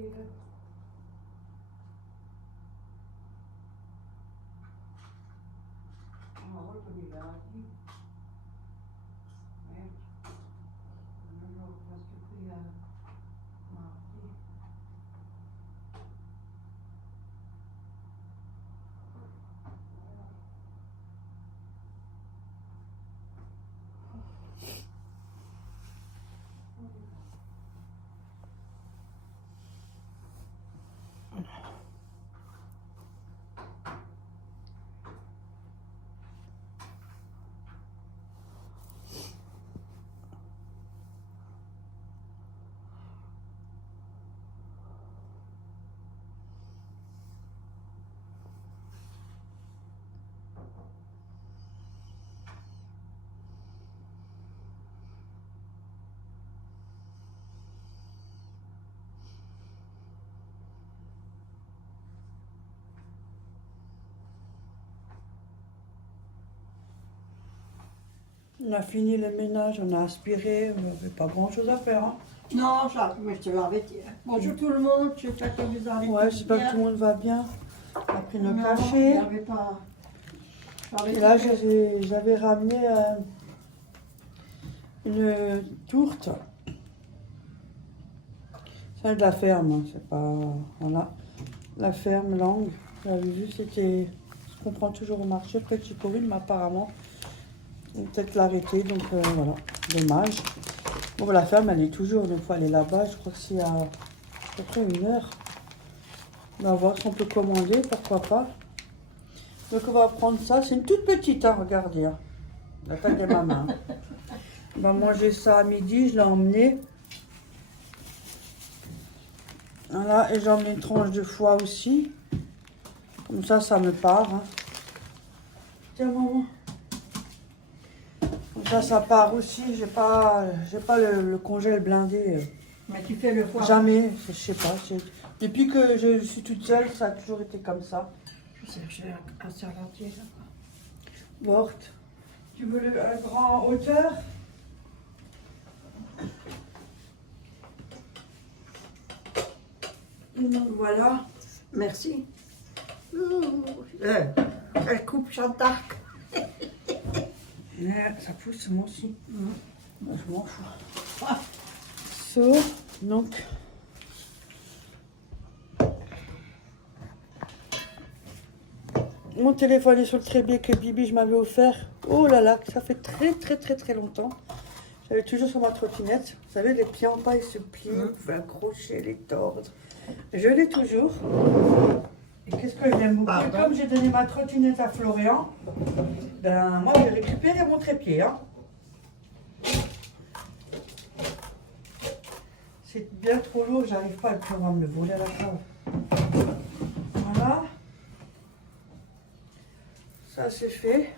proberen. Oh, dat is laat niet. En dan nog een stukje maak. On a fini le ménage, on a aspiré, on n'avait pas grand chose à faire. Hein. Non, ça, mais je te l'avais dit. Bonjour tout le monde, j'espère que vous allez Ouais, tous j'espère que bien. tout le monde va bien. On a pris nos Non, cachets. il y avait pas... Et là, j'avais ramené une tourte. C'est de la ferme, hein, c'est pas... Voilà. La ferme langue. J'avais vu, c'était ce qu'on prend toujours au marché près de Chicorine, mais apparemment, on peut peut-être l'arrêter, donc voilà. Dommage. Bon, bah, la ferme, elle est toujours, donc il faut aller là-bas. Je crois que c'est à peu près 1 heure. On va voir si on peut commander, pourquoi pas. Donc on va prendre ça. C'est une toute petite, hein, regardez. Hein. La taille de ma main. On va manger ça à midi, je l'ai emmené. Voilà, et j'ai emmené une tranche de foie aussi. Comme ça me part. Hein. Tiens, maman. Comme ça part aussi. J'ai pas le congèle blindé. Mais tu fais le foie. Jamais, je sais pas. Depuis que je suis toute seule, ça a toujours été comme ça. Je cherchais un saladier là. Morte. Tu veux un grand hauteur? Donc voilà. Merci. Elle coupe Jeanne d'Arc. Ça pousse moi aussi. Moi, je m'en fous. Ah. So, donc. Mon téléphone est sur le trépied que Bibi je m'avais offert. Oh là là, ça fait très longtemps. J'avais toujours sur ma trottinette. Vous savez, les pieds en paille se plient, vous pouvez accrocher, les tordre. Je l'ai toujours. Et qu'est-ce que j'aime beaucoup? Pardon. Comme j'ai donné ma trottinette à Florian, ben moi j'ai récupéré mon trépied. Hein. C'est bien trop lourd, j'arrive pas à le prendre, me voler à la cave. Voilà. Ça c'est fait.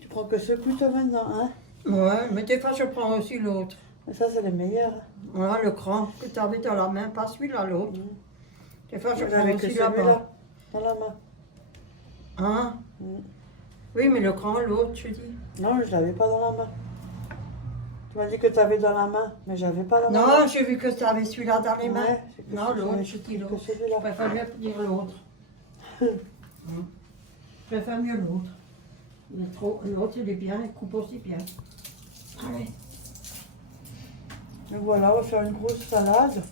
Tu prends que ce couteau maintenant, hein? Ouais, mais des fois je prends aussi l'autre. Mais ça c'est le meilleur. Voilà le grand que tu avais dans la main, pas celui-là, l'autre. Des fois je prends J'avais que aussi celui-là là-bas. dans la main. Hein? Oui, mais le grand, l'autre, tu dis. Non, je l'avais pas dans la main. Tu m'as dit que tu avais dans la main, mais j'avais pas dans la main. Non, j'ai vu que tu avais celui-là dans les mains. Ouais, c'est que Non, celui-là, l'autre, c'est je dis que l'autre. celui-là. Je préfère mieux dire l'autre. Je préfère mieux l'autre. L'autre, il est bien, il coupe aussi bien. Allez. Donc voilà, on va faire une grosse salade.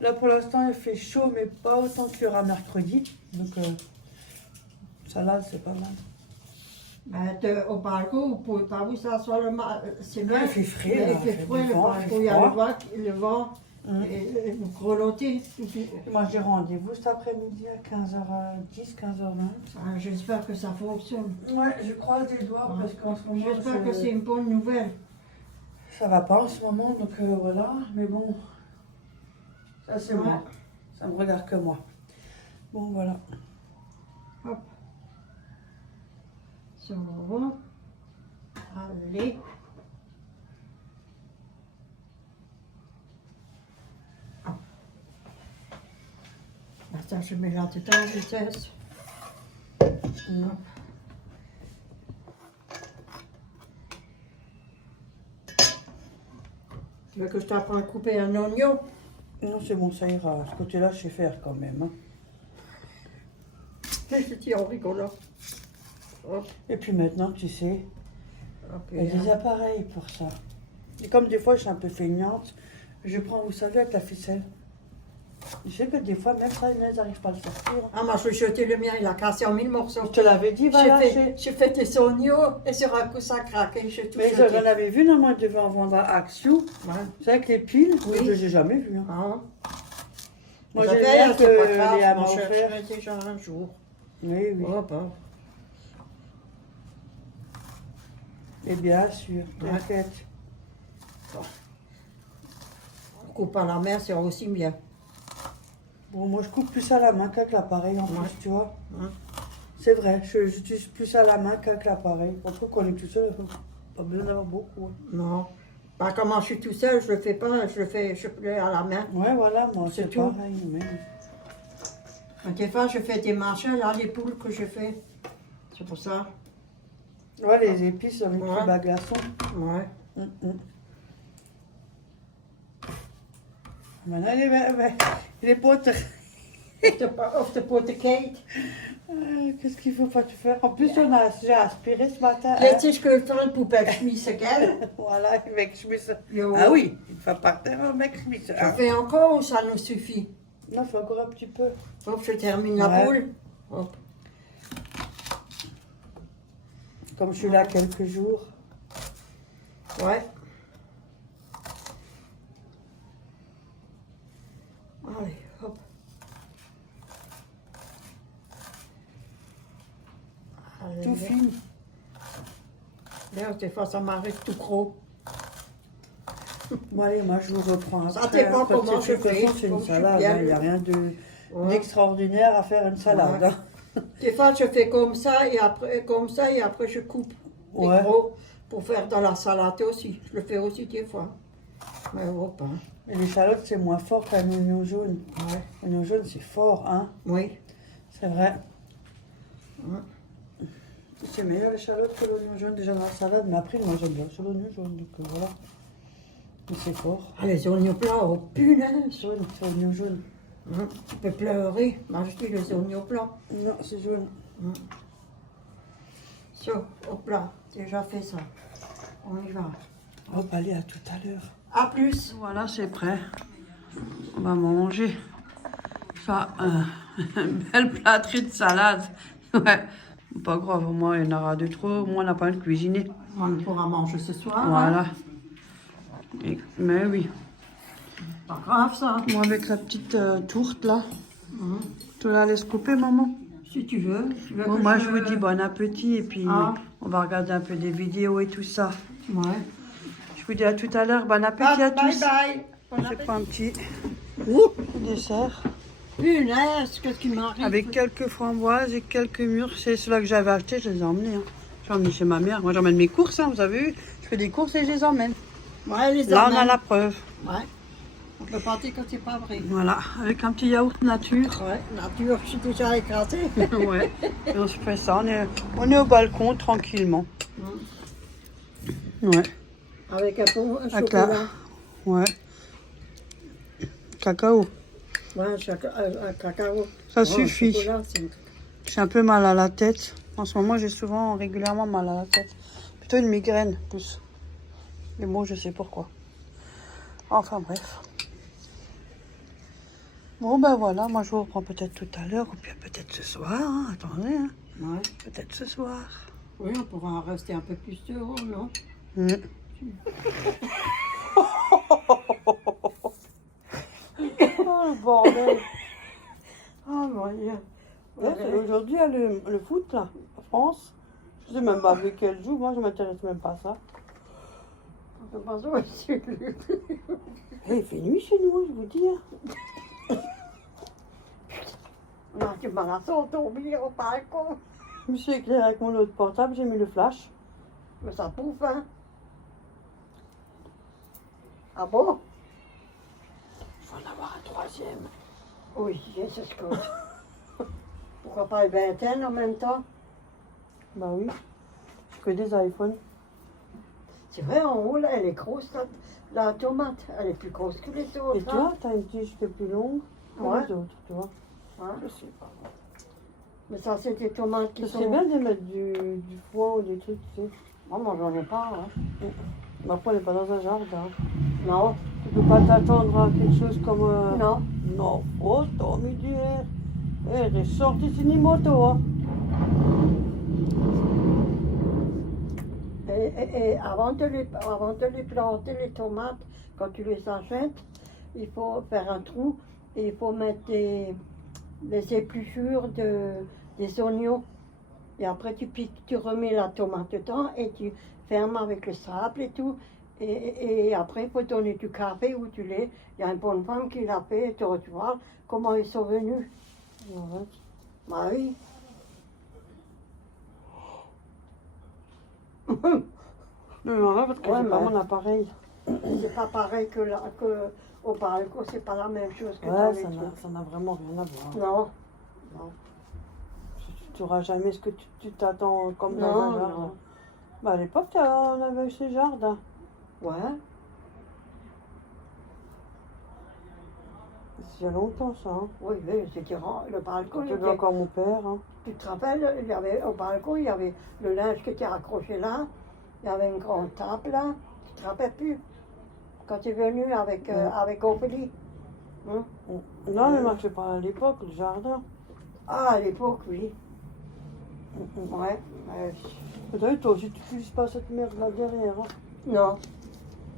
Là pour l'instant il fait chaud, mais pas autant qu'il y aura mercredi. Donc salade c'est pas mal. Au balcon, vous pouvez pas vous asseoir le matin. C'est bien. Il fait frais, Mais là, il fait il frais, fait le froid, balcon. il fait Il y a froid. le vent. Et vous grelottez. Moi j'ai rendez-vous cet après-midi à 15h10, 15h20. Ah, j'espère que ça fonctionne. Ouais, je croise les doigts parce qu'en ce moment J'espère que c'est une bonne nouvelle. ça va pas en ce moment, donc voilà. Mais bon, ça c'est Ouais. moi. Ça me regarde que moi. Bon voilà. Hop. So. Allez. je mets là-dedans en vitesse. Non. Tu veux que je t'apprenne à couper un oignon? Non, c'est bon, ça ira. Ce côté-là, je sais faire quand même. Hein. C'était en rigolant. Hop, Et puis maintenant, tu sais, hop, il y a des appareils pour ça. Et comme des fois, je suis un peu feignante, je prends, vous savez, avec la ficelle. Je sais que des fois, même ça, ils n'arrivent pas à le sortir. Ah, moi, je vais jeter le mien, il a cassé en 1000 morceaux. Je te l'avais dit, va lâcher. J'ai fait des oignons et sur un coup, ça a craqué. J'ai tout Mais jeté. j'en avais vu, normalement, ils devaient en vendre à Action. Ouais. C'est avec les piles, Oui. je n'ai jamais vu. Hein. Ah. Moi, Vous j'ai savez, bien c'est pas que grave, Léa je m'a m'en offert. chercherai déjà un jour. Oui, oui. Oh, bah. Et bien sûr, Ouais. t'inquiète. On coupe à la mer, c'est aussi bien. Bon, moi, je coupe plus à la main qu'avec l'appareil, en Ouais. plus, tu vois. Hein. C'est vrai, j'utilise plus à la main qu'avec l'appareil. Surtout qu'on est tout seul, pas besoin d'avoir beaucoup. Hein. Non. Bah, comment je suis tout seul, je le fais pas, je le fais à la main. Ouais, voilà, moi, C'est c'est tout. pareil. Mais... Des fois, je fais des machins, là, les poules que je fais. C'est pour ça. Ouais, les épices dans les Ouais. petits bagaçons. Ouais. Maintenant, il est potes. Of de potekate. Qu'est-ce qu'il faut pas te faire? En plus, j'ai aspiré ce matin. Dit is kulturen poepelschmissen, gell? Voilà, avec chemise. Jo. Ah oui, il faut partir avec chemise. Je fais encore ou ça nous suffit? Non, il faut encore un petit peu. Hop, je termine la Ouais. poule. Hop. Comme je suis là quelques jours. Ouais. Allez, hop. Allez, Tout fini. Là, des fois, ça m'arrive tout gros. Bon, allez, moi je vous reprends Ça après. dépend hein, parce comment que je de toute fais, façon, c'est comme une je suis salade. bien. Il n'y a rien Ouais. d'extraordinaire à faire une salade. Ouais. Hein. Des fois, je fais comme ça et après je coupe les Ouais. gros pour faire dans la salade aussi. Je le fais aussi des fois. Mais hop, hein. Et les chalotes, c'est moins fort qu'un oignon jaune. Ouais. L'oignon jaune, c'est fort, hein. Oui. C'est vrai. Ouais. C'est meilleur les chalotes que l'oignon jaune déjà dans la salade. Mais après, moi j'aime bien c'est l'oignon jaune. Donc voilà. Mais c'est fort. Ah, les oignons blancs, oh punaise. Jaune, c'est l'oignon jaune. Tu peux pleurer. Moi, je dis les oignons blancs. Non, c'est jaune. So, hop là, déjà fait ça. On y va. Hop, allez, à tout à l'heure. À plus. Voilà, c'est prêt. On va manger. Ça, une belle plâtrée de salade. Ouais, pas grave, au moins il y en aura deux trop. Au moins on n'a pas à le cuisiner. On pourra manger ce soir. Voilà. Hein. Mais oui. Pas grave ça. Moi avec la petite tourte là. Tu la laisses couper, maman? Si tu veux. Tu veux Bon, que moi je vous dis bon appétit et puis Ah. on va regarder un peu des vidéos et tout ça. Ouais. Je vous dis à tout à l'heure. Bon appétit à tous. Bye. Bon Je prends un petit Ouh, dessert punaise, qu'est-ce qui m'arrive? avec quelques framboises et quelques mûres. C'est ceux-là que j'avais acheté, je les ai emmenés. Hein. J'ai emmené chez ma mère. Moi j'emmène mes courses, hein, vous avez vu. Je fais des courses et je les emmène. Ouais, les Là on a amènes. la preuve. Ouais. On peut pas dire que c'est pas vrai. Voilà, avec un petit yaourt nature. Ouais, nature, je suis déjà écrasée. Ouais. Et on se fait ça. On est au balcon tranquillement. Ouais. Avec un bon Avec chocolat. la- Ouais. Cacao. Ouais, un cacao. Ça Ouais, suffit. le chocolat, c'est- J'ai un peu mal à la tête. En ce moment, j'ai souvent régulièrement mal à la tête. Plutôt une migraine, plus. Les mots, je sais pourquoi. Enfin, bref. Bon, ben voilà. Moi, je vous reprends peut-être tout à l'heure. Ou bien peut-être ce soir. Hein. Attendez. Hein. Ouais. Peut-être ce soir. Oui, on pourra rester un peu plus dehors, non? Mm. Oh, le bordel. Oh mon Dieu. Aujourd'hui, il y a le foot, là, en France. Je sais même pas avec quel joue. Moi, je m'intéresse même pas à ça. On peut pas jouer dessus. Eh, il fait nuit chez nous, hein, je vous dis. Hein. On a du marathon tombé au balcon. Je me suis éclairée avec mon autre portable, j'ai mis le flash. Mais ça bouffe, hein? Ah bon? Il faut en avoir un troisième. Oui, c'est ce que. Pourquoi pas les vingtaines en même temps? Bah oui. J'ai que des iPhones. C'est vrai, en haut, là, elle est grosse, la tomate. Elle est plus grosse que les autres. Et toi, t'as une tige qui est plus longue que Ouais. les autres, tu vois. Hein? Je sais pas. Mais ça, c'est des tomates qui Ce sont... serait bien de mettre du foin ou des trucs, tu sais. Moi, j'en ai pas. Hein. Mais après, on n'est pas dans un jardin. Non, Tu peux pas t'attendre à quelque chose comme... non. Non, oh, t'as mis du air. Elle est sortie de une moto, hein. Et avant de les planter, les tomates, quand tu les achètes, il faut faire un trou et il faut mettre des épluchures des oignons. Et après, tu piques, tu remets la tomate dedans et tu fermes avec le sable et tout. Et après, il faut donner du café ou du lait. Il y a une bonne femme qui l'a fait et tu vois comment ils sont venus. Ouais. Bah oui. Non, parce que Ouais, j'ai pas mais- mon appareil. C'est pas pareil que au balcon, c'est pas la même chose que dans Ouais, les ça trucs. n'a vraiment rien à voir. Non, Tu n'auras jamais ce que tu t'attends comme dans un non, jardin. non. Bah, à l'époque, on avait ces jardins. Ouais, C'est il y a longtemps, ça. Hein. oui, c'était le balcon. Quand tu vois encore mon père. Hein. Tu te rappelles, il y avait, au balcon, il y avait le linge qui était accroché là, il y avait une grande table là, tu te rappelles plus? Quand tu es venu avec, avec Ophélie. Hein? Non, mais moi, je parle à l'époque, le jardin. Ah, à l'époque, oui. Ouais. T'as vu, toi aussi, tu n'utilises pas cette merde là derrière. Hein. Non.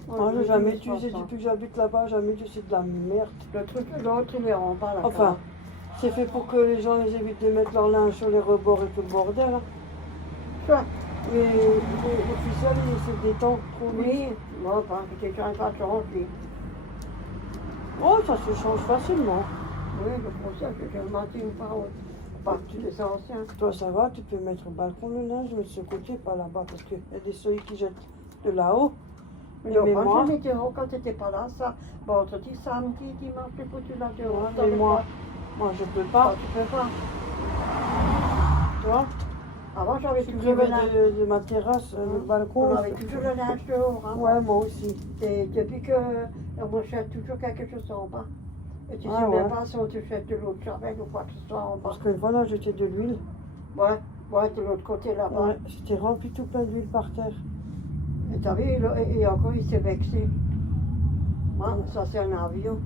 Moi, j'ai jamais utilisé, ça. depuis que j'habite là-bas, jamais utilisé de la merde. Le truc, l'autre, il les rend pas là. Enfin, c'est fait pour que les gens ils évitent de mettre leur linge sur les rebords et tout le bordel. Hein. Ça, Mais les ficelles, ils se détendent trop vite. oui, moi, parce que quelqu'un pas changé. Oh, ça se change facilement. Oui, c'est pour ça que je m'attire pas au parti des anciens. Toi, ça va, tu peux mettre au balcon le linge, mais de ce côté, pas là-bas, parce qu'il y a des soleils qui jettent de là-haut. Mais Mais moi, moi- je m'étais quand tu n'étais pas là, ça. Vendredi, samedi, dimanche, j'ai foutu là dehors. Ouais, dans mais le moi, bois. moi, je peux Ah, pas. tu peux pas. Tu vois, Avant, j'avais je suis toujours le privée linge. de ma terrasse, le balcon. On avait toujours le linge dehors. Hein. Ouais, moi aussi. Et depuis que on jette toujours quelque chose en bas. Et tu Ah, sais ouais. même pas si on te jette de l'eau de javel ou quoi que ce soit en bas. Parce que voilà, j'étais de l'huile. Ouais, ouais, de l'autre côté là-bas. Ouais, j'étais rempli tout plein d'huile par terre. Et t'as vu, et encore il s'est vexé. Ouais, ça c'est un avion.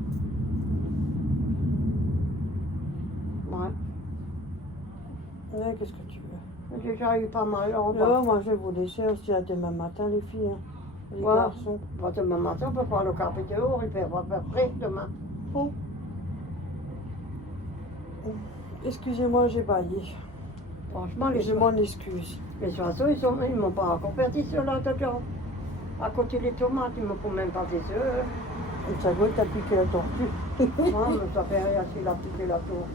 Ouais. Ouais, qu'est-ce que tu veux? J'ai déjà eu pas mal en bas. Non, moi, je vais vous laisser aussi à demain matin, les filles. Hein. Les Ouais. garçons. Bon, demain matin, on peut prendre le café dehors, il fait pas faire frais demain. Oh. Excusez-moi, j'ai baillé. Franchement, Je m'en excuse. les oiseaux, ils m'ont pas encore perdu sur là dedans. À côté des tomates, ils me font même pas des œufs. Et ça doit t'as piqué la tortue. Moi, mais ça fait rien s'il a piqué la tour.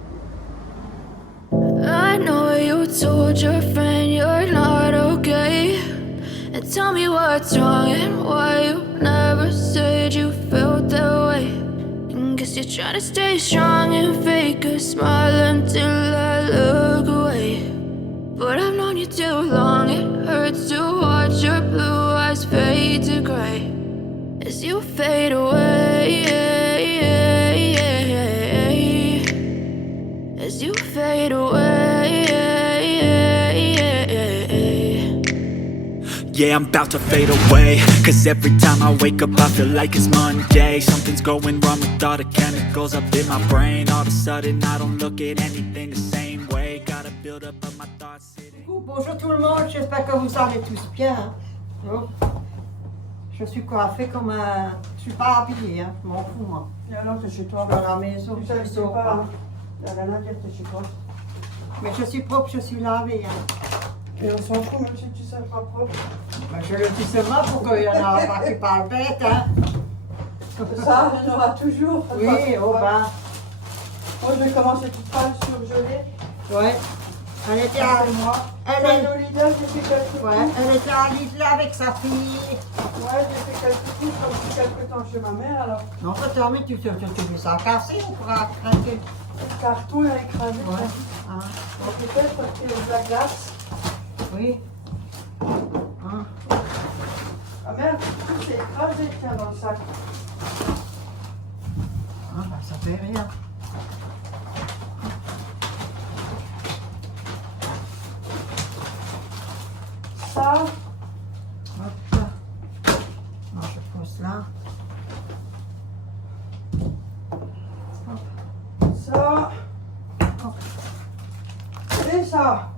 I know you told your friend you're not okay. And tell me what's wrong and why you never said you felt that way. And guess you're trying to stay strong and fake a smile until I look away. But I've known you too long, it hurts to watch your blue eyes fade to gray as you fade away. As you fade away. Yeah, I'm about to fade away. Cause every time I wake up I feel like it's Monday. Something's going wrong with all the chemicals up in my brain. All of a sudden I don't look at anything the same way. Gotta build up of my thoughts sitting. Bonjour tout le monde, j'espère que vous allez tous bien. Bon. Je suis coiffée comme un... Je suis pas habillée, hein. Je m'en fous moi. Et alors, c'est chez toi. Dans la maison, Tu je sais, sors pas. pas. T'as rien à dire, t'es chez toi. Mais je suis propre, je suis lavée. Hein. Et on s'en fout, même si tu sais pas propre. Ben, je le dis seulement pour qu'il y en a pas qui parlent bête. Hein. Ça, il y en aura toujours. Oui, oh ben. Moi, je vais commencer toute pâle surgelée. Ouais. Elle était à... C'est moi. Elle est... Au Lidl, j'ai fait quelques Ouais, coups. elle était à Lidl avec sa fille. Ouais, j'ai fait quelques coups, comme depuis quelques temps chez ma mère, alors. Non, attends, mais tu veux ça casser ou pour craquer? Le carton, il a écrasé. Ouais. Ah Ah, Donc peut-être parce qu'il y a de la glace. oui. Ah, Ah merde, tout s'est écrasé, tiens, dans le sac. ah, bah, ça fait rien. Ça, Hop là. Non, je pose là. ça, et ça.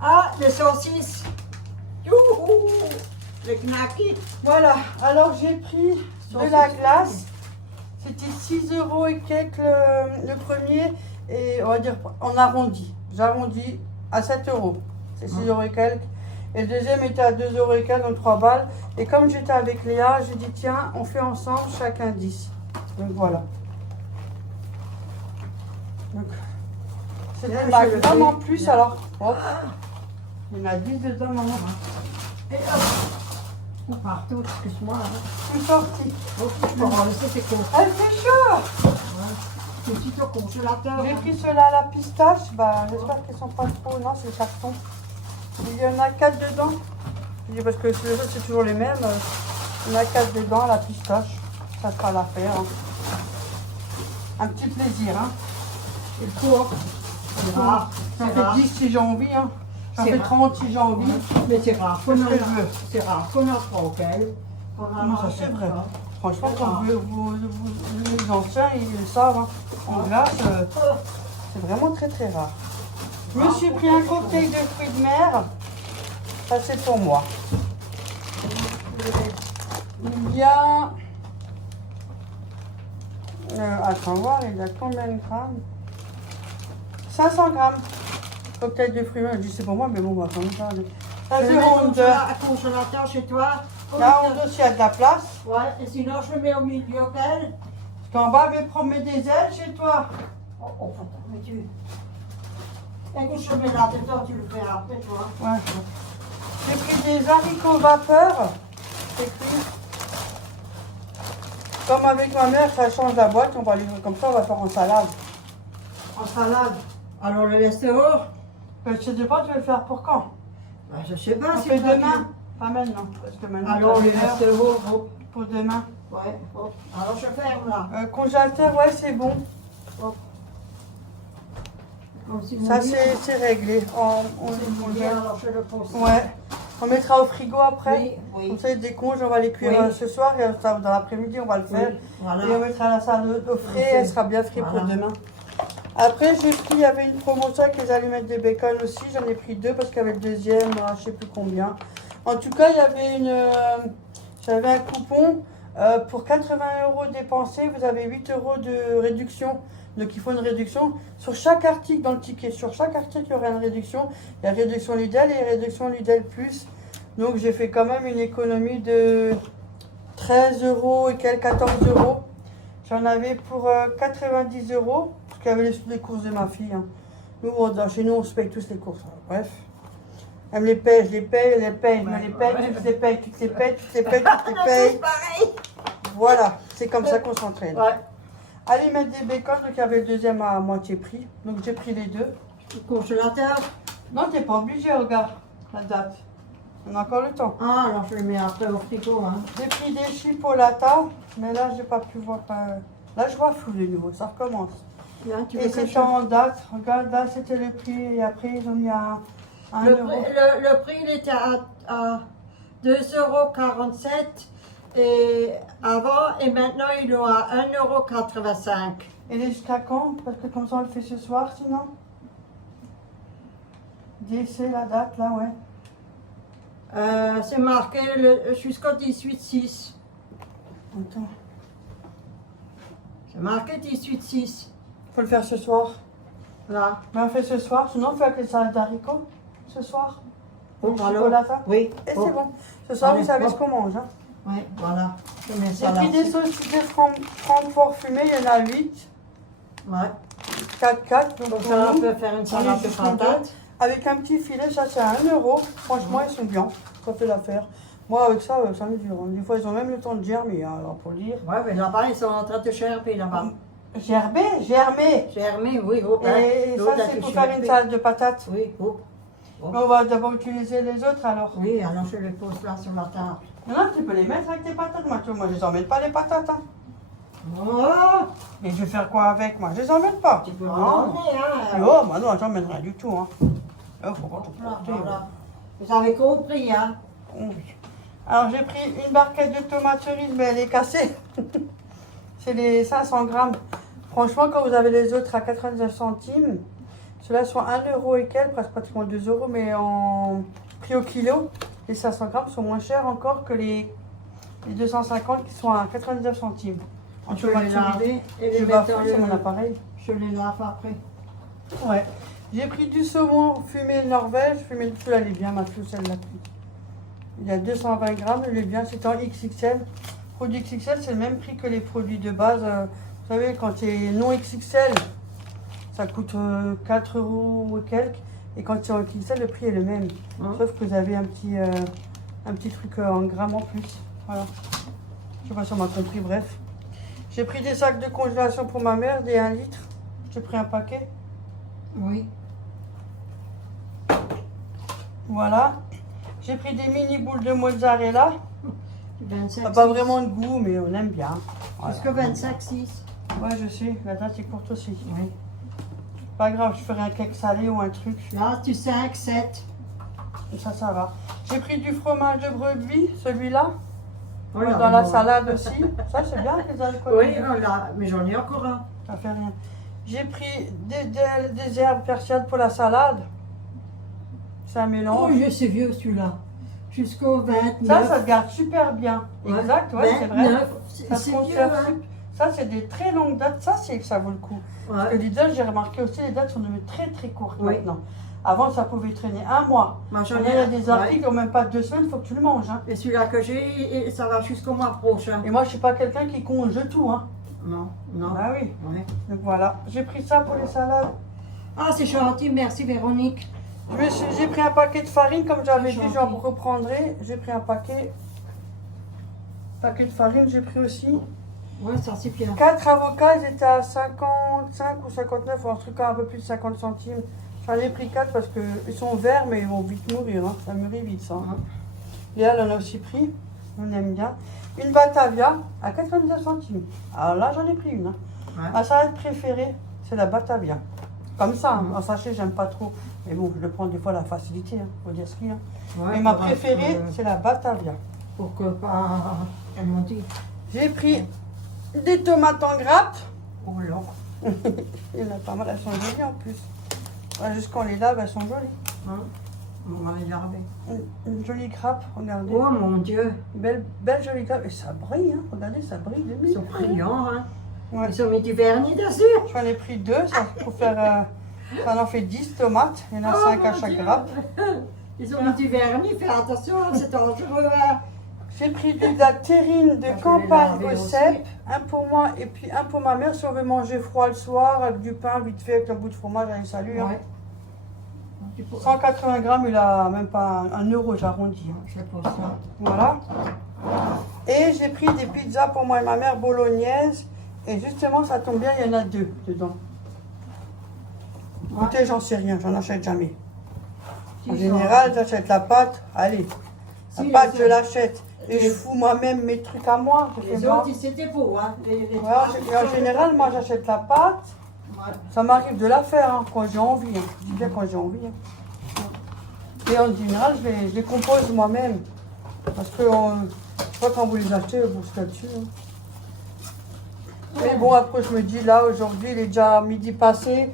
Ah, les saucisses. Youhou, les knackis. Voilà, alors j'ai pris de la glace. C'était 6 € et quelques le premier. Et on va dire, on arrondit. J'arrondis à 7 €. C'est 6 € et quelques. Et le deuxième était à 2 € et quelques, donc 3 balles. Et comme j'étais avec Léa, j'ai dit tiens, on fait ensemble chacun 10. Donc voilà. Donc, c'était ma gramme en plus alors. Hop. Il y en a 10 dedans, maman. Et hop. Oh, partout, excuse-moi. Hein. C'est sorti. Oh, je vais laisser tes cons. Elle fait chaud. Des petits au congélateur. J'ai Hein. pris ceux-là à la pistache. Bah, j'espère qu'ils sont pas trop. Non, c'est le carton. Il y en a 4 dedans. Je dis parce que les autres, c'est toujours les mêmes. Il y en a 4 dedans à la pistache. Ça fera l'affaire. Hein. Un petit plaisir. Hein. Il faut. C'est rare. J'en C'est fais rare. 10 si j'ai envie. Hein. J'en C'est fais rare. 30 si j'ai envie. Mais c'est rare. Qu'est-ce que je veux? C'est rare qu'on en prend auquel. Comment ça, c'est vrai? Franchement, quand les anciens, ils le savent. Hein. En glace, c'est vraiment très très rare. Je me suis pris un cocktail de fruits de mer. Ça, c'est pour moi. Il y a... attends, voir, il y a combien de grammes? 500 grammes. Cocktail de fruits de mer. Je dis c'est pour moi, mais bon, on va quand même faire. Ça, Je c'est mets ronde. un congélateur chez toi. Là, on aussi, il y a de la place. Ouais, et sinon je le mets au milieu d'elle. Parce qu'en bas, je vais prendre des ailes chez toi. Oh, oh, mais tu. Écoute, je le mets là-dedans, tu le fais après, toi. Ouais. J'ai pris des haricots vapeur. C'est pris. Comme avec ma mère, ça change la boîte. On va les comme ça, on va faire en salade. En salade. Alors le laisse dehors. Je sais pas, tu veux le faire pour quand? Ben, je sais pas On si fait toi, demain. Pas maintenant, parce que maintenant, Alors t'as le l'heure laisse dehors. Hop. pour demain. Ouais, hop. Alors je ferme là. Congélateur, ouais, c'est bon. Comme si Ça, mon lit- c'est réglé. On c'est mon lit, congèle. alors je le pose. Ouais. On mettra au frigo après. Oui, oui. Comme ça, il déconge, on va les cuire Oui. ce soir et dans l'après-midi, on va le faire. Oui, voilà. Et on mettra la salade au frais, Ok. elle sera bien frais pour Voilà. demain. Après, j'ai pris, il y avait une promotion avec les allumettes de bacon aussi. J'en ai pris 2 parce qu'il y avait le deuxième, je sais plus combien. En tout cas, il y avait j'avais un coupon pour 80 € dépensés. Vous avez 8 € de réduction. Donc, il faut une réduction sur chaque article dans le ticket. Sur chaque article, il y aura une réduction. Il y a réduction Lidl et réduction Lidl Plus. Donc, j'ai fait quand même une économie de 13 € et quelques 14 €. J'en avais pour 90 €, parce qu'il y avait les courses de ma fille. Hein. Nous, chez nous, on se paye tous les courses. Hein. Bref. Elle me les paye, je les paye, elle les paye, je me les paye, toutes les paye, toutes les paye, toutes les paye, toutes les paye. Pareil. Voilà, c'est comme ça qu'on s'entraîne. Ouais. Allez mettre des bacon, donc il y avait le deuxième à moitié prix. Donc j'ai pris les 2. Le congélateur. Non, t'es pas obligé, regarde la date. On a encore le temps. Ah, alors je le mets après au frigo. Hein. J'ai pris des chipolatas, mais là, j'ai pas pu voir. Là, je vois flou de nouveau, ça recommence. Là, tu Et veux que c'était je- en date. Regarde, là, c'était le prix. Et après, ils ont mis un le, euro. le prix, il était à 2,47 € et avant, et maintenant, il est à 1,85 €. Et les jusqu'à quand? Parce que comme ça, on le fait ce soir, sinon. DC, la date, là, ouais. C'est marqué jusqu'au 18/6. Attends. C'est marqué 18/6. Faut le faire ce soir. Là. Mais on fait ce soir. Sinon, on fait avec les salades d'haricots ce soir. Oh, Le alors. chocolata. Oui. Et Oh. c'est bon. Ce soir, Allez, vous savez bon. ce qu'on mange. Hein. Oui, voilà. Je mets J'ai ça là. pris des saucisses de Francfort fumées. Il y en a 8. Ouais. 4. Donc, Donc pour ça, on nous, peut faire une on est salade de juste patates. avec un petit filet, ça c'est à 1 €. Franchement, ils sont bien. Ça fait l'affaire. Moi, avec ça, ça me dure. Hein. Des fois, ils ont même le temps de germer, hein, alors pour le dire. Ouais, mais là-bas, ils sont en train de chercher là-bas. Germé, germé. Germé, oui, hop. Et ça, c'est pour faire une salade de patates. Oui, hop. Mais on va d'abord utiliser les autres alors. Oui, alors je les pose là sur la table. Non, tu peux les mettre avec tes patates, moi. Moi, je les emmène pas les patates. Hein. Oh, Et je vais faire quoi avec, moi? Je les emmène pas. tu peux Ah. m'emmener, hein. Oh, moi non, j'emmène rien du tout. Hein. Oh, faut pas tout Voilà, porter. voilà. Vous avez compris, hein? Oui. Alors, j'ai pris une barquette de tomates cerises, mais elle est cassée. C'est les 500 grammes. Franchement, quand vous avez les autres à 99 centimes, ceux-là sont 1 euro et quelques, presque pratiquement 2 euros, mais en prix au kilo. Les 500 grammes sont moins chers encore que les 250 qui sont à 99 centimes. En Je vais les laver et les Je mettre vais dans sur mon le... appareil. Je les lave après. Ouais. J'ai pris du saumon fumé Norvège. Fumé de elle est bien, ma fille, celle-là. Il y a 220 grammes, il est bien, c'est en XXL. Produit XXL, c'est le même prix que les produits de base. Vous savez, quand c'est non XXL, ça coûte 4 euros et quelques. Et quand c'est en XXL, le prix est le même. Sauf que vous avez un petit truc en grammes en plus. Voilà. Je sais pas si on m'a compris, bref. J'ai pris des sacs de congélation pour ma mère, des 1 litre. J'ai pris un paquet. Oui. Voilà. J'ai pris des mini boules de mozzarella. 25, Ça n'a pas vraiment de goût, mais on aime bien. Voilà. Jusqu'à 25, 6. Ouais, je sais, la date est courte aussi. Oui. Pas grave, je ferai un cake salé ou un truc. Là, tu 5, 7. Ça va. J'ai pris du fromage de brebis, celui-là. Oh là, dans la bon. salade aussi. Ça, c'est bien, les alcools. Oui, là, mais j'en ai encore un. Ça fait rien. J'ai pris des herbes persiennes pour la salade. C'est un Oh, mélange. c'est vieux celui-là. Jusqu'au 29. Ça se garde super bien. Ouais. Exact, ouais, c'est vrai. 29, Ça c'est se vieux, conserve hein. Ça, c'est des très longues dates. Ça, c'est que ça vaut le coup. Parce que Ouais. les dates, j'ai remarqué aussi, les dates sont devenues très très courtes Oui. maintenant. Avant, ça pouvait traîner 1 mois. Moi, j'en Il y a des articles qui n'ont même pas 2 semaines, il faut que tu le manges. Hein. Et celui-là que j'ai, ça va jusqu'au mois prochain. Et moi, je ne suis pas quelqu'un qui congèle tout. Hein. Non, non. Ah oui. Ouais. Donc voilà. J'ai pris ça pour les salades. Ah, c'est gentil, merci Véronique. J'ai pris un paquet de farine, comme j'avais dit, Gentil. j'en reprendrai. J'ai pris un paquet de farine, j'ai pris aussi. Ouais, ça c'est bien. 4 avocats, ils étaient à 55 ou 59, ou un truc à un peu plus de 50 centimes. J'en ai pris 4 parce qu'ils sont verts, mais ils vont vite mourir. Hein. Ça mûrit vite, ça. Hein. Et elle en a aussi pris. On aime bien. Une Batavia à 99 centimes. Alors là, j'en ai pris une. Hein. Ouais. Ma salade préférée, c'est la Batavia. Comme ça, hein. En sachet, j'aime pas trop. Mais bon, je le prends des fois à la facilité, hein. Faut dire ce qu'il y a. Ouais, Mais ma pour préférée, être, c'est la Batavia. pour que pas. Elles m'ont dit. J'ai pris des tomates en grappe. Oh là. Il y en a pas mal, elles sont jolies en plus. Ouais, juste quand on les lave, elles sont jolies. Hein? On va les laver. Une jolie grappe, regardez. Oh mon Dieu. Belle jolie grappe. Et ça brille, hein. Regardez, ça brille de Ils mille. sont brillants, hein. Ouais. Ils ont mis du vernis dessus. J'en ai pris 2, ça, pour faire, ça en fait 10 tomates. Il y en a 5 à mon chaque Dieu. grappe. Ils ont mis du vernis, fais attention, c'est dangereux. Hein. J'ai pris de la terrine de Je vais campagne les laver au aussi. cèpe, un pour moi et puis un pour ma mère si on veut manger froid le soir avec du pain vite fait avec un bout de fromage. Allez, salut. Hein. Ouais. Tu peux- 180 grammes, il a même pas 1 euro, j'arrondis. Hein. C'est pour ça. Voilà. Et j'ai pris des pizzas pour moi et ma mère bolognaises. Et justement, ça tombe bien, il y en a 2 dedans. Écoutez, j'en sais rien, j'en achète jamais. En Si, général, j'achète la pâte. Allez, la Si, pâte, les je autres- l'achète. Et je fous moi-même mes trucs à moi. Je fais Les moi. autres, c'était beau, hein. Les Ouais, en général, moi, j'achète la pâte. Ouais. Ça m'arrive de la faire hein, quand j'ai envie. Hein. Je dis bien quand j'ai envie. Hein. Et en général, je les compose moi-même. Parce que je crois quand vous les achetez, vous serez dessus. Hein. Mais bon, après, je me dis, là, aujourd'hui, il est déjà midi passé.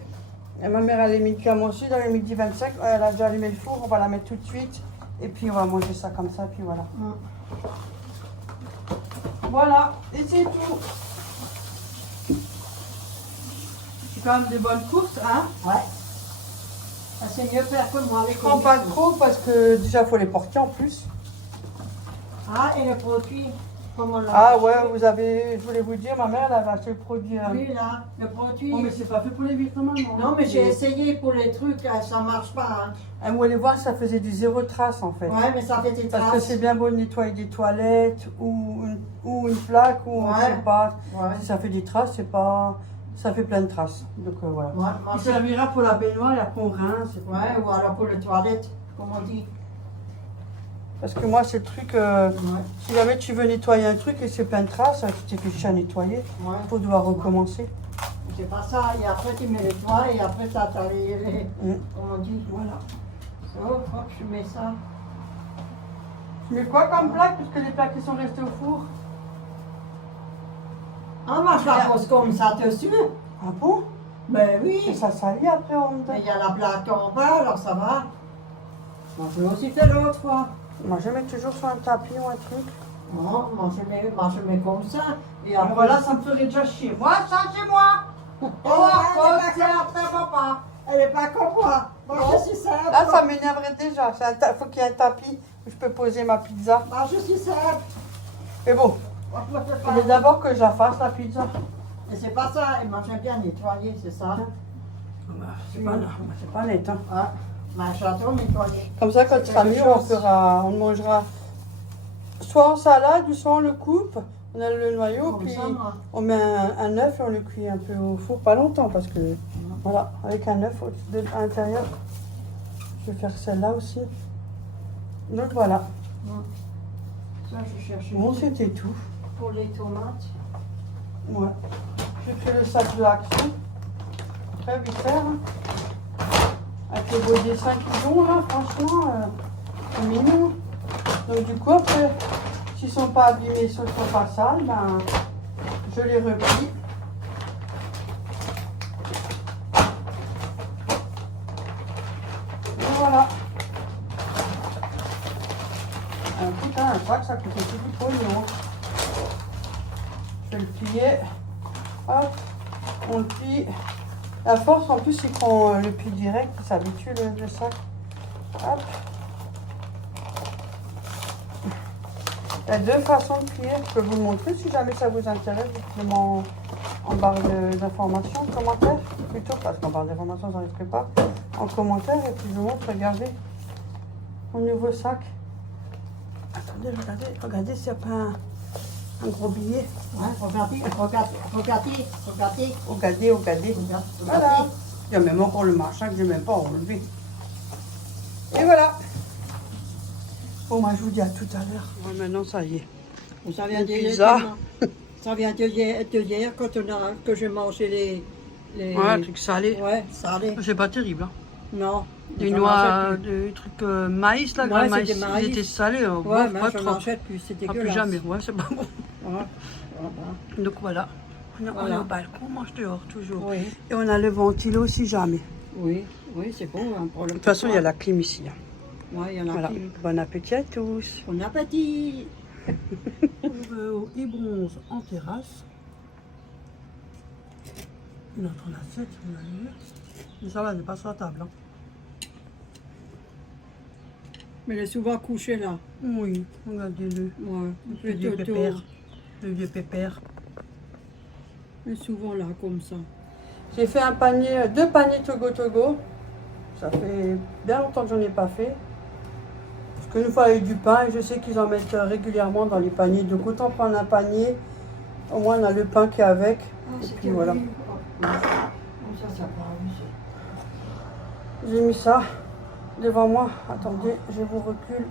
Et ma mère, elle est midi à moi aussi, dans les midi 25. Elle a déjà allumé le four, on va la mettre tout de suite. Et puis, on va manger ça comme ça, puis voilà. Voilà, et c'est tout. C'est quand même des bonnes courses, hein. Ouais. Ah, c'est mieux faire que moi. Je prends pas trop parce que déjà, il faut les porter en plus. Ah, et le produit, comment on l'a Ah acheté? ouais, je voulais vous dire, ma mère, elle avait acheté le produit. Oui, là, le produit. Oh, mais c'est pas fait pour les vitres normalement. Non, mais j'ai essayé pour les trucs, ça marche pas. Hein. Elle voulait voir si ça faisait du 0 trace en fait. Ouais, mais ça fait des Parce que traces. c'est bien beau de nettoyer des toilettes ou une plaque ou je Ouais. sais pas. Ouais. Si ça fait des traces, c'est pas ça fait plein de traces. Donc voilà. Moi, Il servira pour la baignoire et après on rince. et puis- ouais, ou alors pour les toilettes, comme on dit. Parce que moi, c'est le truc, Ouais, si jamais tu veux nettoyer un truc et c'est plein de traces, tu t'es fait chier à nettoyer, ouais. il faut devoir recommencer. C'est pas ça, et après tu mets les toits, et après t'as les comme on dit, Voilà. oh, hop, je mets ça. Tu mets quoi comme plaque, puisque les plaques qui sont restées au four? Ah, moi je la pose comme ça dessus. Ah bon? Ben Et oui, ça salit après en même temps. mais il y a la plaque en bas, alors ça va. Moi je l'ai aussi fait l'autre fois. Moi, je mets toujours sur un tapis ou un truc. Non, moi je mets comme ça. Et Alors après, voilà, ça me ferait déjà chier. Moi, ça, c'est moi! Oh, c'est après papa! elle est pas comme moi. Moi je suis simple. Là, ça m'énerverait déjà. Il faut qu'il y ait un tapis où je peux poser ma pizza. Moi je suis simple. Mais bon, Moi je me fais il pas. faut d'abord que je la fasse, la pizza. Et c'est pas ça, et moi j'aime bien nettoyer, c'est ça. C'est pas net, hein. Ah, moi j'adore nettoyer. Comme ça, quand il sera Quelque mûr, chose. on mangera soit en salade ou soit on le coupe. On a le noyau, Comme puis ça, moi. on met un œuf et on le cuit un peu au four, pas longtemps, parce que voilà, avec un œuf à l'intérieur. Je vais faire celle-là aussi. Donc voilà. Ça je cherche Bon, c'était tout. pour les tomates. Ouais. J'ai fait le sac de Action. Très vite faire. Hein. Avec les beaux dessins qu'ils ont là, franchement, c'est mignon. Donc du coup, après, s'ils ne sont pas abîmés, s'ils ne sont pas sales, ben, je les replie. Et voilà. Putain, un sac, ça coûte aussi du pognon. Je vais le plier. Hop, on le plie. La force, en plus, il prend le pli direct, il s'habitue le sac. Hop. Il y a deux façons de plier. Je peux vous le montrer si jamais ça vous intéresse. Vous pouvez en barre d'informations, en commentaire. Plutôt, parce qu'en barre d'informations, ça ne risque pas. En commentaire, et puis je vous montre, regardez. Mon nouveau sac. Attendez, regardez s'il n'y a pas un gros billet. Ouais, regardez. Regardez. Voilà. Il y a même encore le machin que je n'ai même pas enlevé. Et voilà. Bon, moi, je vous dis à tout à l'heure. Ouais, maintenant, ça y est. Ça vient de Pizza. hier. Ça vient de hier quand que j'ai mangé les... Ouais, un truc salé. Ouais, salé. C'est pas terrible. Hein. Non. Des j'en noix, mangeais des trucs maïs, là, Ouais, gras c'est maïs. des maïs. Ils étaient salés. plus. Ouais, mais pas je trop. mangeais plus, c'est Ah, plus dégueulasse. jamais. Ouais, c'est pas bon. Ouais, voilà. Donc voilà. On est Voilà. au balcon, on mange dehors toujours. Oui, Et on a le ventilo si jamais. oui, c'est bon. Hein, pour De toute façon, il y a la clim ici. Hein. Ouais, il y en a Voilà. qui... Bon appétit à tous. Bon appétit. Au bronze en terrasse. Notre assiette, on a vu. Mais ça va, elle n'est pas sur la table. Hein. Mais il est souvent couché là. Oui, regardez-le. Ouais, Le vieux pépère. Le vieux pépère. Il est souvent là, comme ça. J'ai fait un panier, 2 paniers Togo. Ça fait bien longtemps que j'en ai pas fait. Parce que nous faut avec du pain et je sais qu'ils en mettent régulièrement dans les paniers. Donc autant prendre un panier, au moins on a le pain qui est avec. Et puis voilà. Ça va aussi. J'ai mis ça devant moi. Attendez, je vous recule.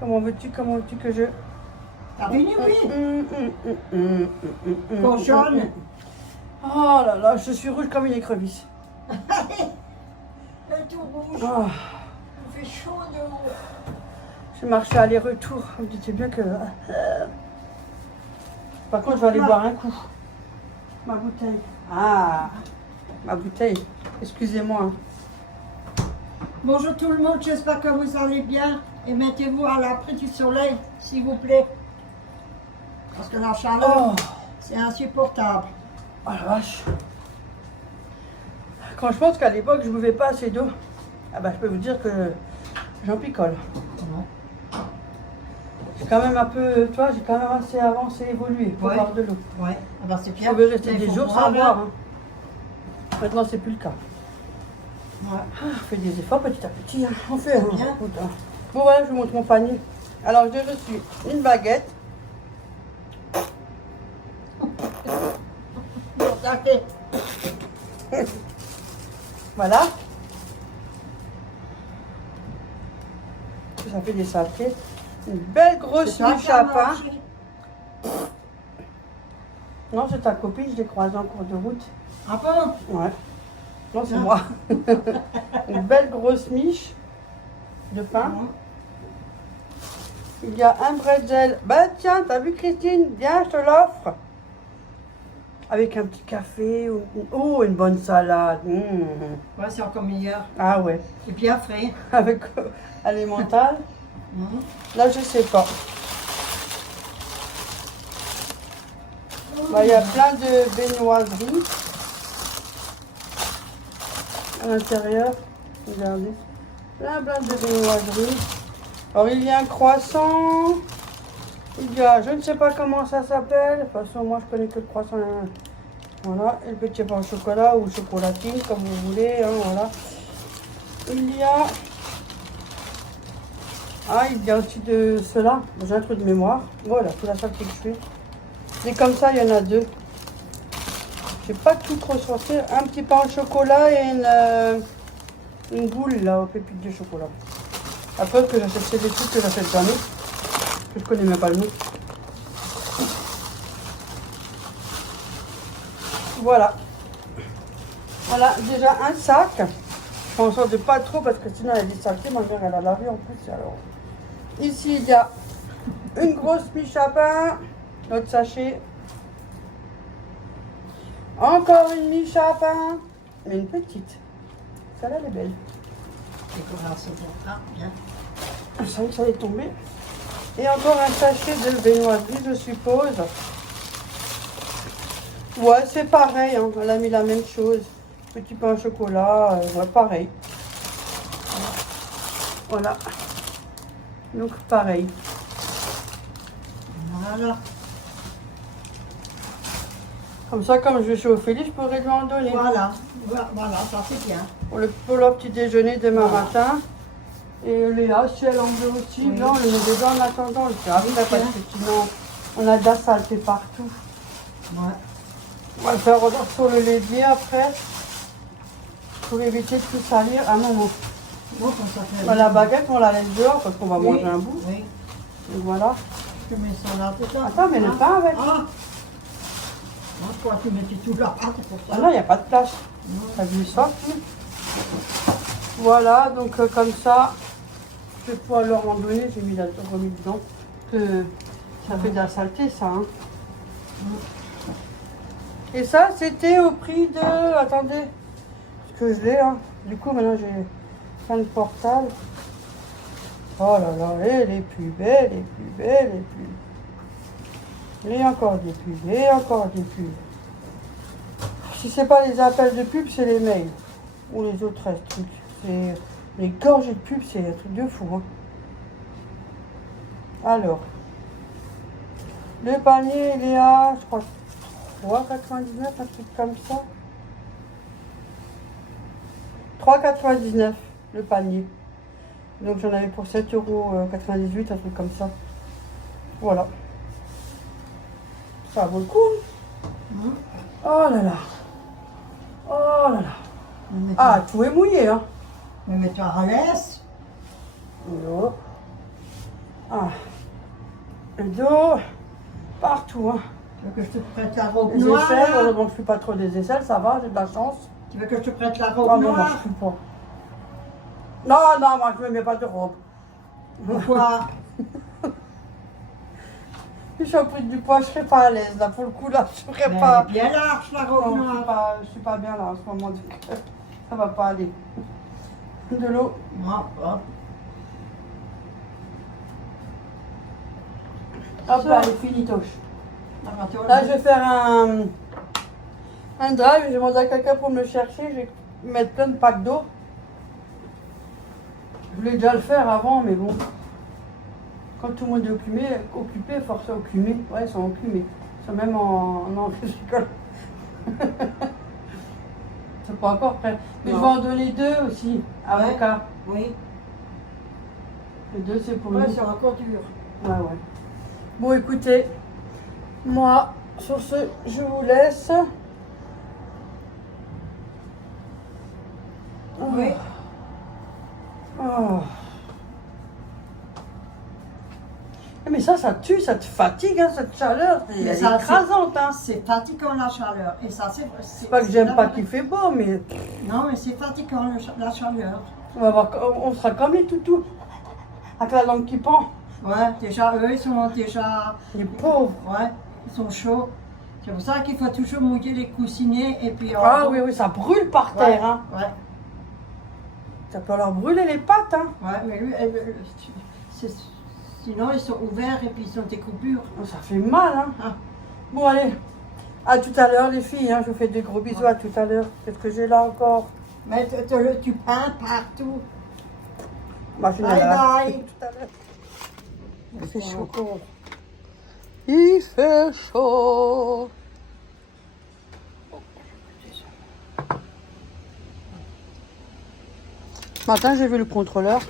Comment veux-tu que je... T'as fini, oui? Bon, jaune. Oh là là, je suis rouge comme une écrevisse. Le tout rouge. Oh, Il fait chaud dehors. j'ai marché aller-retour. Vous dites bien que... Par contre, je vais aller boire un coup. Ma bouteille. Ah, ma bouteille. Excusez-moi. Bonjour tout le monde, j'espère que vous allez bien. Et mettez-vous à l'abri du soleil, s'il vous plaît. Parce que la chaleur, Oh, c'est insupportable. oh la vache. Quand je pense qu'à l'époque, je ne buvais pas assez d'eau, ah bah, je peux vous dire que j'en picole. J'ai quand même un peu, tu vois, j'ai quand même assez avancé, évolué pour Ouais. boire de l'eau. Ouais, alors c'est Je bien. pouvais rester Mais des faut jours boire, sans boire. hein. Hein. Maintenant, c'est plus le cas. Ouais. Ah, on fait des efforts petit à petit. Hein. On fait. Bien. Écoute, hein. Bon, voilà, je vous montre mon panier. Alors, j'ai reçu une baguette. saké. Voilà. Ça fait des sakés. Une belle grosse C'est ça miche qui a à pain. marché. Non, c'est ta copine, je l'ai croisée en cours de route. Ah bon? Ouais. Non, c'est Ah. moi. Une belle grosse miche de pain. Il y a un bretzel. Bah tiens, t'as vu Christine? Viens, je te l'offre. Avec un petit café ou oh, une bonne salade. Ouais, c'est encore meilleur. Ah ouais. C'est bien frais. Avec alimental. Là, je sais pas. Bah, il y a plein de viennoiseries à l'intérieur. Regardez. Plein de viennoiseries. Alors, il y a un croissant. Il y a, je ne sais pas comment ça s'appelle. De toute façon, moi, je connais que le croissant. Voilà. Et le petit pain au chocolat ou chocolatine, comme vous voulez. Hein, voilà. Il y a... Ah, il y a aussi de cela. J'ai un truc de mémoire. Voilà, c'est la saleté que je fais. Et comme ça, il y en a deux. J'ai pas tout recensé. Un petit pain au chocolat et une boule là aux pépites de chocolat. Après que j'achète, c'est des trucs que j'achète jamais. Que je connais même pas le nom. Voilà. Voilà, déjà un sac. Je fais en sorte de pas trop parce que sinon elle est saleté. Ma mère elle a lavé en plus. Alors. Ici il y a une grosse miche à pain. Notre sachet. Encore une miche à pain. Mais une petite. Celle-là elle est belle. C'est comment ça va? Ah, bien. Ça est tombé. Et encore un sachet de viennoiserie, je suppose. Ouais, c'est pareil, hein. Elle a mis la même chose. Petit pain au chocolat, ouais, pareil. Voilà. Donc, pareil. Voilà. Comme ça, comme je vais chez Ophélie, je pourrais lui en donner. Voilà. Voilà, ça c'est bien. Pour leur petit déjeuner demain matin. Et Léa, si elle en veut aussi, Oui. là, on le met dedans en attendant. Le fait après, parce que sinon, on a de la saleté partout. Ouais. On va le faire redire sur le levier après. Pour éviter de tout salir. Ah non, non. Bon, comme ça fait. Bah, la baguette, on la laisse dehors parce qu'on va Oui. manger un bout. Oui. Et voilà. Tu mets ça là, tout ça. Attends, mais le pain avec. Ah. Moi, toi, tu mettais tout là. Ah, c'est pour Ah ça. non, il n'y a pas de place. T'as vu ça? Voilà, donc comme ça, je vais pouvoir leur en donner. J'ai mis la remis dedans. Que ça fait de la saleté, ça. Hein. Et ça, c'était au prix de... Attendez, parce que je l'ai, hein. Du coup, maintenant, j'ai plein de portables. Oh là là, elle est plus belle, elle est plus belle, elle est plus... Et encore des pubs, et encore des pubs. Si c'est pas les appels de pub, c'est les mails. Ou les autres trucs. C'est les gorgées de pub, c'est un truc de fou. Hein. Alors, le panier, il est à, je crois, 3,99, un truc comme ça. 3,99 le panier. Donc j'en avais pour 7,98 €, un truc comme ça. Voilà. Ça vaut le coup. Hein. Oh là là. Oh là là. Ah, tout est mouillé, hein. Mais mets-toi à l'aise. Oh. Ah. Le dos. Partout, hein. Tu veux que je te prête la robe Les noire? aisselles, bon, je ne suis pas trop des aisselles, ça va, j'ai de la chance. Tu veux que je te prête la Oh robe non, moi je noire? suis pas. Non, non, moi je ne me mets pas de robe. Pourquoi? Je suis au prix du poids, je serais pas à l'aise là, pour le coup là, je serais Mais pas. bien large la robe Non, noire. je suis pas bien là en ce moment, donc ça va pas aller. De l'eau. Moi, hop. Hop là, elle est finitoche. Ah, bah, tu vois, Là, je vais faire un drive, je vais demander à quelqu'un pour me le chercher, je vais mettre plein de packs d'eau. Je voulais déjà le faire avant, mais bon. Quand tout le monde est occupé, force occupé. Ouais, ils sont occupés. Ils sont même en agricole. C'est pas encore prêt. Mais Non. je vais en donner 2 aussi, avocats. Oui. Les 2, c'est pour Ouais, nous. c'est encore dur. Ouais, ouais. Bon, écoutez, moi, sur ce, je vous laisse. Oh. Mais ça tue, ça te fatigue, hein, cette chaleur. Elle est écrasante. Hein. C'est fatigant la chaleur. Et ça, c'est Pas que j'aime pas qu'il fait beau, mais non, mais c'est fatigant la chaleur. on sera comme les toutous, avec la langue qui pend. Ouais, déjà, eux, ils sont déjà... Les pauvres. Ouais, ils sont chauds. C'est pour ça qu'il faut toujours mouiller les coussinets et puis... Ah oui, oui, ça brûle par ouais, terre. Hein. Ouais. Ça peut leur brûler les pattes. Hein. Ouais, mais lui, sinon ils sont ouverts et puis ils ont des coupures. Oh, ça fait mal. Hein. Ah. Bon, allez. À tout à l'heure, les filles. Hein. Je vous fais des gros bisous. À tout à l'heure. Qu'est-ce que j'ai là encore? Mais tu peins partout. Bye Bye bye. Tout à l'heure. Il fait chaud. Il fait chaud. Ce matin, j'ai vu le contrôleur,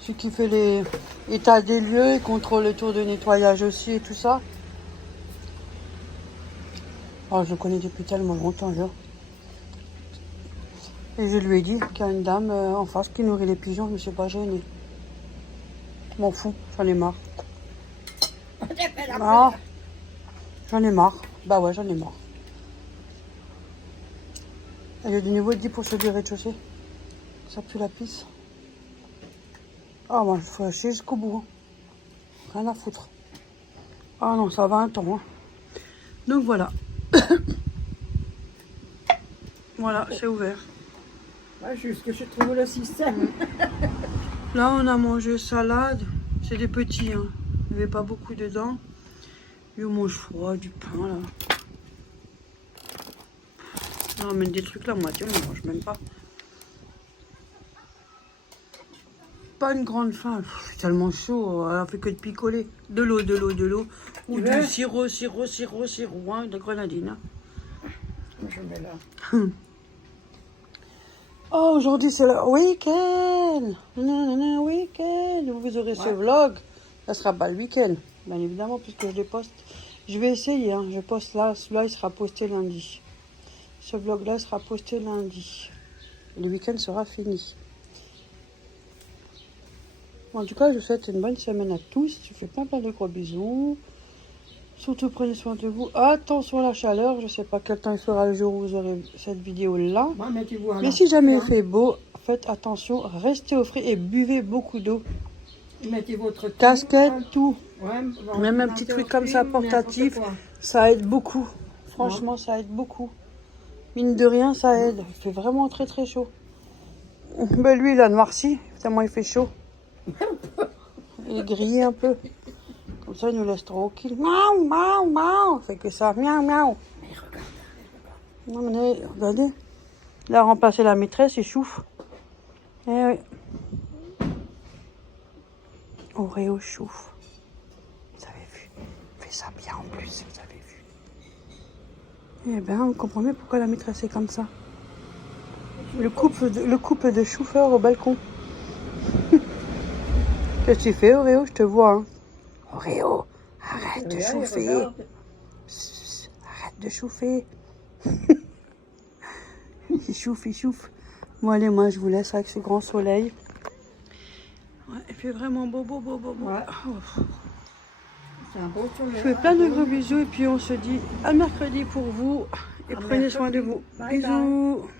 celui qui fait les états des lieux, il contrôle le tour de nettoyage aussi et tout ça. Oh, je le connais depuis tellement longtemps, là. Et je lui ai dit qu'il y a une dame en face qui nourrit les pigeons, je me suis pas gênée. Je m'en fous, j'en ai marre. Ah, j'en ai marre. Bah ouais, j'en ai marre. Il y a du niveau de 10% du rez-de-chaussée. Ça pue la pisse. Ah, moi, il faut acheter jusqu'au bout. Hein. Rien à foutre. Ah non, ça va un temps. Hein. Donc voilà. Voilà, c'est ouvert. Ouais, juste que je trouve le système. Là, on a mangé salade. C'est des petits. Hein. Il n'y avait pas beaucoup dedans. Et on mange froid, du pain, là. On ramène des trucs là, moitié, on ne mange même pas. Pas une grande faim. C'est tellement chaud. Elle a fait que de picoler. De l'eau. Ou du sirop, hein, de grenadine. Hein. Je mets là. Oh, aujourd'hui c'est le week-end. Week-end. Vous aurez ce vlog. Ça sera pas le week-end, bien évidemment, puisque je les poste. Je vais essayer. Hein. Je poste là. Celui-là, il sera posté lundi. Ce vlog-là sera posté lundi. Le week-end sera fini. En tout cas, je vous souhaite une bonne semaine à tous. Je vous fais plein de gros bisous. Surtout, prenez soin de vous. Attention à la chaleur. Je ne sais pas quel temps il fera le jour où vous aurez cette vidéo-là. Ouais, mais si jamais il fait beau, faites attention. Restez au frais et buvez beaucoup d'eau. Mettez votre casquette, tout. Ouais, même un petit truc comme ça, portatif. Ça aide beaucoup. Franchement, ça aide beaucoup. Mine de rien, ça aide. Il fait vraiment très très chaud. Ben, lui, il a noirci. Tellement il fait chaud. Il est grillé un peu. Comme ça, il nous laisse tranquille. Miaou, miaou, miaou. Il fait que ça. Miaou, miaou. Non, mais regardez. Il a remplacé la maîtresse, il chouffe. Eh oui. Oreo chouffe. Vous avez vu? Il fait ça bien en plus, vous avez vu. Eh bien, on comprend mieux pourquoi la maîtresse est comme ça. Le couple de chauffeurs au balcon. Qu'est-ce que tu fais, Oreo? Je te vois. Hein. Oreo, arrête de chauffer. Arrête de chauffer. Il chauffe. Bon, allez, moi, je vous laisse avec ce grand soleil. Ouais, il fait vraiment beau. Ouais. Oh. C'est un beau soleil. Je fais plein de gros bisous et puis on se dit à mercredi pour vous. Et prenez soin de vous. Bye Bisous. bye.